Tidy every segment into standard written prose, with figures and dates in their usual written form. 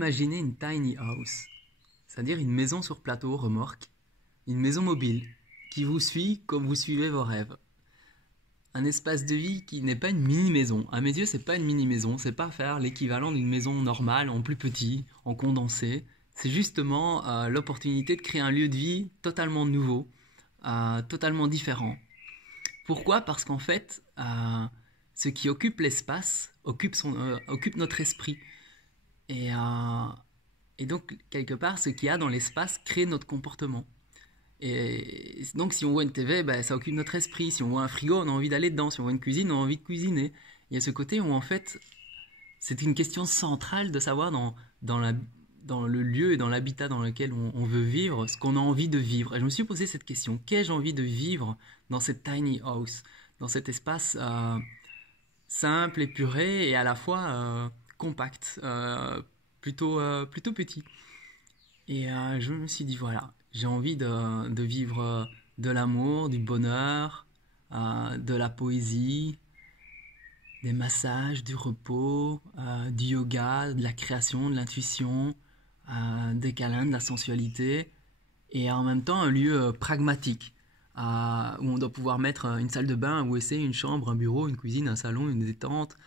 imaginez une tiny house, c'est-à-dire une maison sur plateau remorque, une maison mobile qui vous suit comme vous suivez vos rêves. Un espace de vie qui n'est pas une mini-maison. À mes yeux, c'est pas une mini-maison, c'est pas faire l'équivalent d'une maison normale en plus petit, en condensé. C'est justement l'opportunité de créer un lieu de vie totalement nouveau, totalement différent. Pourquoi? Parce qu'en fait, ce qui occupe l'espace occupe notre esprit. Et, euh, et donc, quelque part, ce qu'il y a dans l'espace crée notre comportement. Et donc, si on voit une TV, ben, ça occupe notre esprit. Si on voit un frigo, on a envie d'aller dedans. Si on voit une cuisine, on a envie de cuisiner. Il y a ce côté où, en fait, c'est une question centrale de savoir dans le lieu et dans l'habitat dans lequel on veut vivre, ce qu'on a envie de vivre. Et je me suis posé cette question. Qu'ai-je envie de vivre dans cette tiny house, dans cet espace simple, épuré et à la fois compact, plutôt petit. Et je me suis dit, voilà, j'ai envie de vivre de l'amour, du bonheur, de la poésie, des massages, du repos, du yoga, de la création, de l'intuition, des câlins, de la sensualité, et en même temps un lieu pragmatique, où on doit pouvoir mettre une salle de bain, un WC, une chambre, un bureau, une cuisine, un salon, une détente,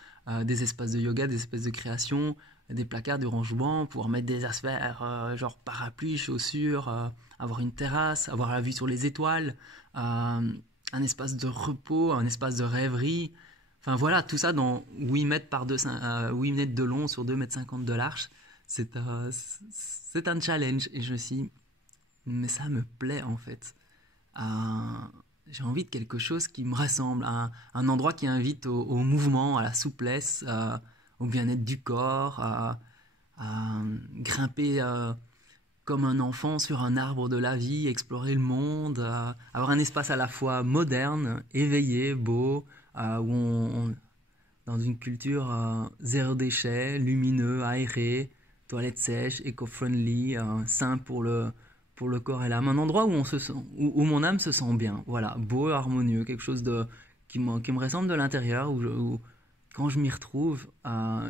des espaces de yoga, des espaces de création, des placards, des rangements, pouvoir mettre des affaires genre parapluie, chaussures, avoir une terrasse, avoir la vue sur les étoiles, un espace de repos, un espace de rêverie. Enfin voilà, tout ça dans 8 mètres par 8 mètres de long sur 2,50 m de large. C'est un challenge. Et je me suis dit, mais ça me plaît en fait. J'ai envie de quelque chose qui me rassemble, un endroit qui invite au mouvement, à la souplesse, au bien-être du corps, à grimper comme un enfant sur un arbre de la vie, explorer le monde, avoir un espace à la fois moderne, éveillé, beau, dans une culture zéro déchet, lumineux, aéré, toilettes sèches, éco-friendly, sain pour le corps et l'âme. Un endroit où mon âme se sent bien. Voilà, beau, harmonieux, quelque chose qui me ressemble de l'intérieur, où quand je m'y retrouve,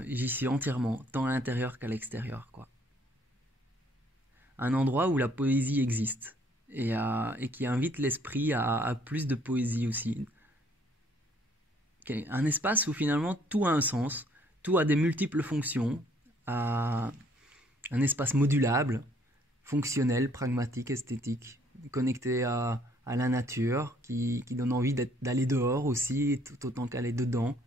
j'y suis entièrement, tant à l'intérieur qu'à l'extérieur, quoi. Un endroit où la poésie existe et qui invite l'esprit à plus de poésie aussi. Un espace où finalement tout a un sens, tout a des multiples fonctions, un espace modulable, fonctionnel, pragmatique, esthétique, connecté à la nature, qui donne envie d'aller dehors aussi, tout autant qu'aller dedans.